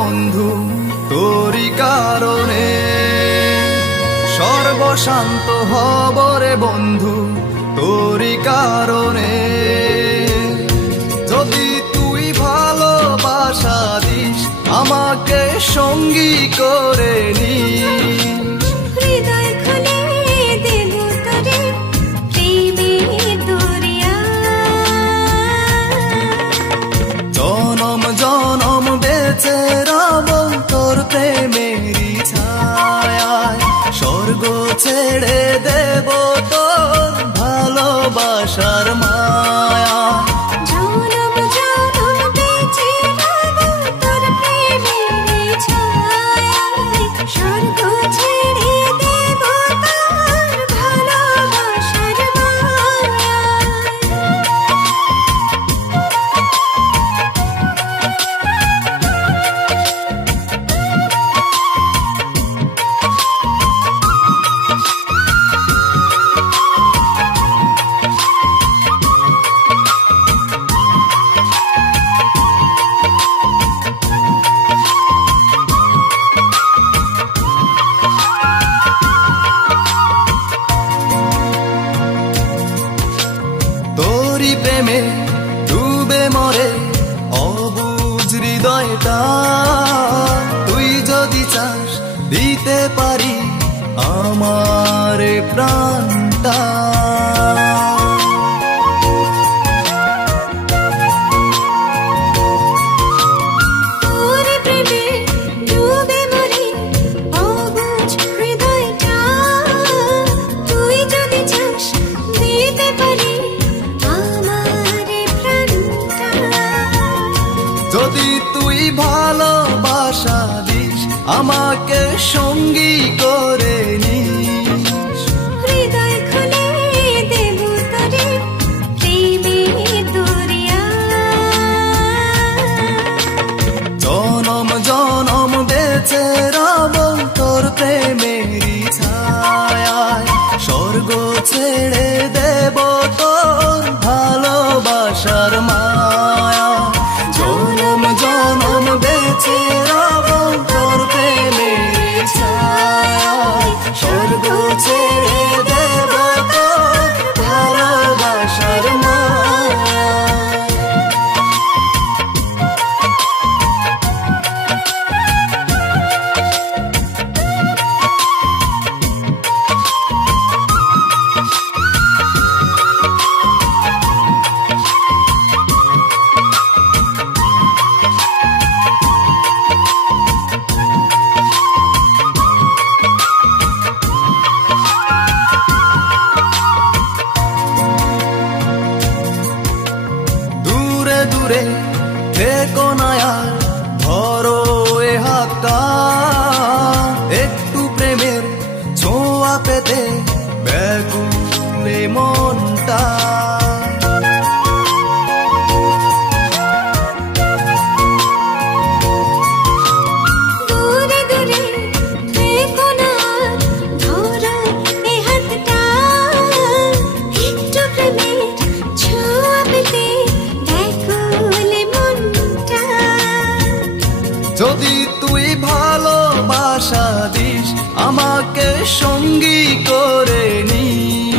বন্ধু তোরি কারণে, সর্বশান্ত হব রে বন্ধু তোরি কারণে। যদি তুই ভালোবাসা দিস আমাকে সঙ্গী করে নিস, হৃদয় খুলে দেব তোরে প্রেমের দরিয়া। জনম জনম বেঁচে রব তোর প্রেমেরই ছায়ায়, স্বর্গ ছেড়ে দেব তোর ভালোবাসার মায়া। জনম জনম বেঁচে রব তোর প্রেমের ছায়ায়, স্বর্গ ছেড়ে দেব তোর ভালোবাসার মায়া। তোরি প্রেমে ডুবে মরে অবুঝ হৃদয়টা, তুই যদি চাস দিতে পারি আমার প্রাণটা। তোর প্রেমে ডুবে মরে অবুঝ হৃদয়টা, তুই যদি চাস দিতে পারি আমার প্রাণটা। যদি তুই ভালোবাসা দিস আমাকে সঙ্গী করে নিস, হৃদয় খুলে দেব তোরে প্রেমের দরিয়া। জনম জনম বেঁচে রব তোর প্রেমেরই ছায়ায়, স্বর্গ ছেড়ে দেব তোর ভালোবাসার মায়া। জনম জনম বেঁচে রব তোর প্রেমেরই ছায়ায়, স্বর্গ ছেড়ে দেব তোর ভালোবাসার মায়া। দূরে দূরে থেকো না আর ধরো এ হাতটা, একটু প্রেমের ছোঁয়া পেতে ব্যাকুলে মনটা। দূরে দূরে থেকো না ধরো এ হাতটা, একটু প্রেমের ছোঁয়া পেতে ব্যাকুলে মনটা। যদি তুই ভালোবাসা দিস আমাকে সঙ্গী করে নিস,